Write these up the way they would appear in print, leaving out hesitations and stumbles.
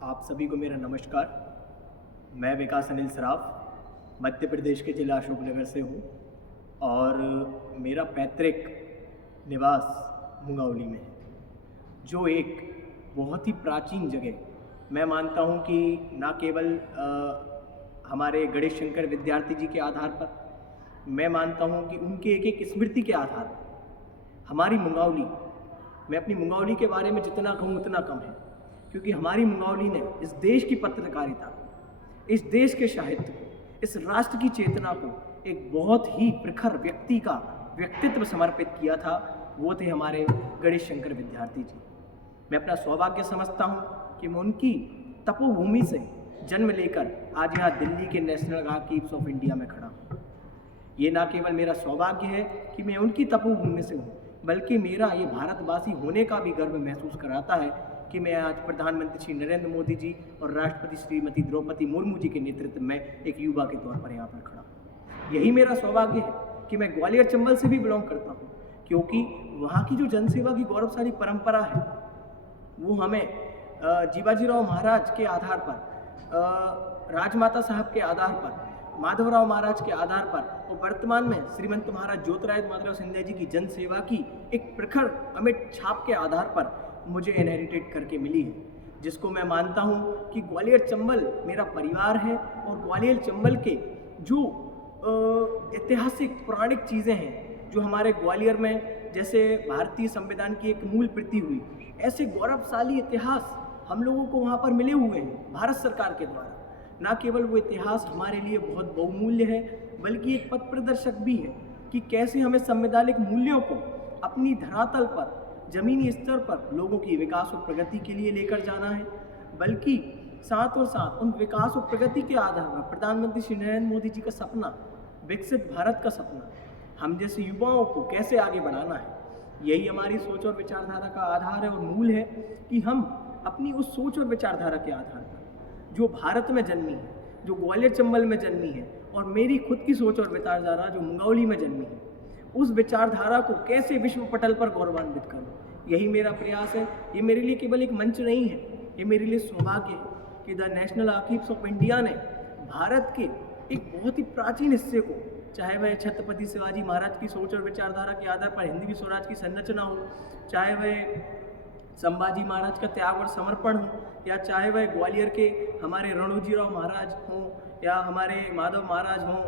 आप सभी को मेरा नमस्कार। मैं विकास अनिल सराफ मध्य प्रदेश के ज़िला अशोकनगर से हूँ और मेरा पैतृक निवास मुंगावली में है, जो एक बहुत ही प्राचीन जगह मैं मानता हूँ कि न केवल हमारे गणेश शंकर विद्यार्थी जी के आधार पर, मैं मानता हूँ कि उनके एक एक स्मृति के आधार पर हमारी मुंगावली, मैं अपनी मुंगावली के बारे में जितना कहूँ उतना कम है, क्योंकि हमारी मुंगावली ने इस देश की पत्रकारिता, इस देश के साहित्य को, इस राष्ट्र की चेतना को एक बहुत ही प्रखर व्यक्ति का व्यक्तित्व समर्पित किया था। वो थे हमारे गणेश शंकर विद्यार्थी जी। मैं अपना सौभाग्य समझता हूँ कि मैं उनकी तपोभूमि से जन्म लेकर आज यहाँ दिल्ली के नेशनल आर्काइव्स ऑफ इंडिया में खड़ा हूँ। ये ना केवल मेरा सौभाग्य है कि मैं उनकी तपोभूमि से हूँ, बल्कि मेरा ये भारतवासी होने का भी गर्व महसूस कराता है कि मैं आज प्रधानमंत्री श्री नरेंद्र मोदी जी और राष्ट्रपति श्रीमती द्रौपदी मुर्मू जी के नेतृत्व में एक युवा के तौर पर यहाँ पर खड़ा हूँ। यही मेरा सौभाग्य है कि मैं ग्वालियर चंबल से भी बिलोंग करता हूँ, क्योंकि वहाँ की जो जनसेवा की गौरवशाली परंपरा है वो हमें जीवाजीराव महाराज के आधार पर, राजमाता साहब के आधार पर, माधवराव महाराज के आधार पर और वर्तमान में श्रीमंत महाराज ज्योतिरादित्य माधवराव सिंधिया जी की जन सेवा की एक प्रखर अमिट छाप के आधार पर मुझे इनहेरिटेड करके मिली है, जिसको मैं मानता हूँ कि ग्वालियर चंबल मेरा परिवार है और ग्वालियर चंबल के जो ऐतिहासिक पौराणिक चीज़ें हैं जो हमारे ग्वालियर में, जैसे भारतीय संविधान की एक मूल प्रति हुई, ऐसे गौरवशाली इतिहास हम लोगों को वहाँ पर मिले हुए हैं भारत सरकार के द्वारा। ना केवल वो इतिहास हमारे लिए बहुत बहुमूल्य है, बल्कि एक पथ प्रदर्शक भी है कि कैसे हमें संवैधानिक मूल्यों को अपनी धरातल पर, जमीनी स्तर पर लोगों की विकास और प्रगति के लिए लेकर जाना है, बल्कि साथ और साथ उन विकास और प्रगति के आधार पर प्रधानमंत्री श्री नरेंद्र मोदी जी का सपना, विकसित भारत का सपना, हम जैसे युवाओं को कैसे आगे बढ़ाना है। यही हमारी सोच और विचारधारा का आधार है और मूल है कि हम अपनी उस सोच और विचारधारा के आधार पर, जो भारत में जन्मी है, जो ग्वालियर चंबल में जन्मी है और मेरी खुद की सोच और विचारधारा जो मुंगावली में जन्मी है, उस विचारधारा को कैसे विश्व पटल पर गौरवान्वित करूं, यही मेरा प्रयास है। ये मेरे लिए केवल एक मंच नहीं है, ये मेरे लिए सौभाग्य है कि the national archives of India ने भारत के एक बहुत ही प्राचीन हिस्से को, चाहे वह छत्रपति शिवाजी महाराज की सोच और विचारधारा के आधार पर हिंदवी स्वराज की संरचना हो, चाहे वह संभाजी महाराज का त्याग और समर्पण हो, या चाहे वह ग्वालियर के हमारे रणोजीराव महाराज हों, या हमारे माधव महाराज हों,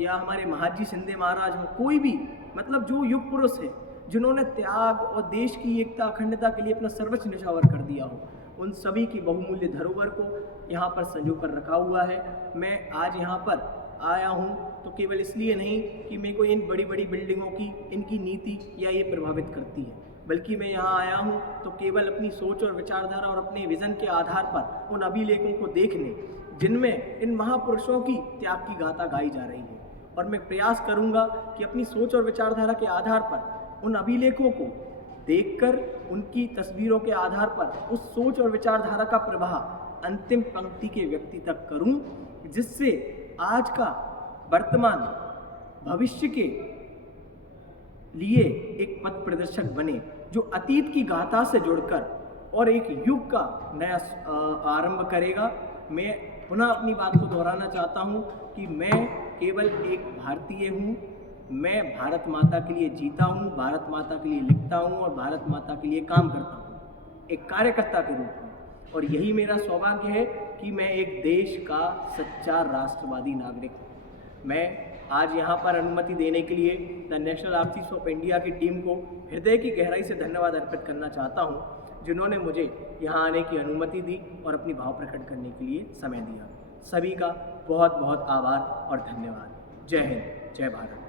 या हमारे महाजी शिंदे महाराज हों, कोई भी, मतलब जो युग पुरुष है जिन्होंने त्याग और देश की एकता अखंडता के लिए अपना सर्वोच्च न्यौछावर कर दिया हो, उन सभी की बहुमूल्य धरोहर को यहाँ पर संजो कर रखा हुआ है। मैं आज यहाँ पर आया हूँ तो केवल इसलिए नहीं कि मेरे को इन बड़ी बड़ी बिल्डिंगों की इनकी नीति या ये प्रभावित करती है, बल्कि मैं यहाँ आया हूँ तो केवल अपनी सोच और विचारधारा और अपने विज़न के आधार पर उन अभिलेखों को देखने जिनमें इन महापुरुषों की त्याग की गाथा गाई जा रही है। और मैं प्रयास करूँगा कि अपनी सोच और विचारधारा के आधार पर उन अभिलेखों को देखकर, उनकी तस्वीरों के आधार पर उस सोच और विचारधारा का प्रवाह अंतिम पंक्ति के व्यक्ति तक करूं, जिससे आज का, वर्तमान, भविष्य के लिए एक पथ प्रदर्शक बने, जो अतीत की गाथा से जुड़कर और एक युग का नया आरंभ करेगा। मैं पुनः अपनी बात को दोहराना चाहता हूं कि मैं केवल एक भारतीय हूं, मैं भारत माता के लिए जीता हूँ, भारत माता के लिए लिखता हूँ और भारत माता के लिए काम करता हूँ, एक कार्यकर्ता के रूप में। और यही मेरा सौभाग्य है कि मैं एक देश का सच्चा राष्ट्रवादी नागरिक हूँ। मैं आज यहाँ पर अनुमति देने के लिए the national archives of India की टीम को हृदय की गहराई से धन्यवाद अर्पित करना चाहता हूँ, जिन्होंने मुझे यहाँ आने की अनुमति दी और अपनी भाव प्रकट करने के लिए समय दिया। सभी का बहुत बहुत आभार और धन्यवाद। जय हिंद, जय भारत।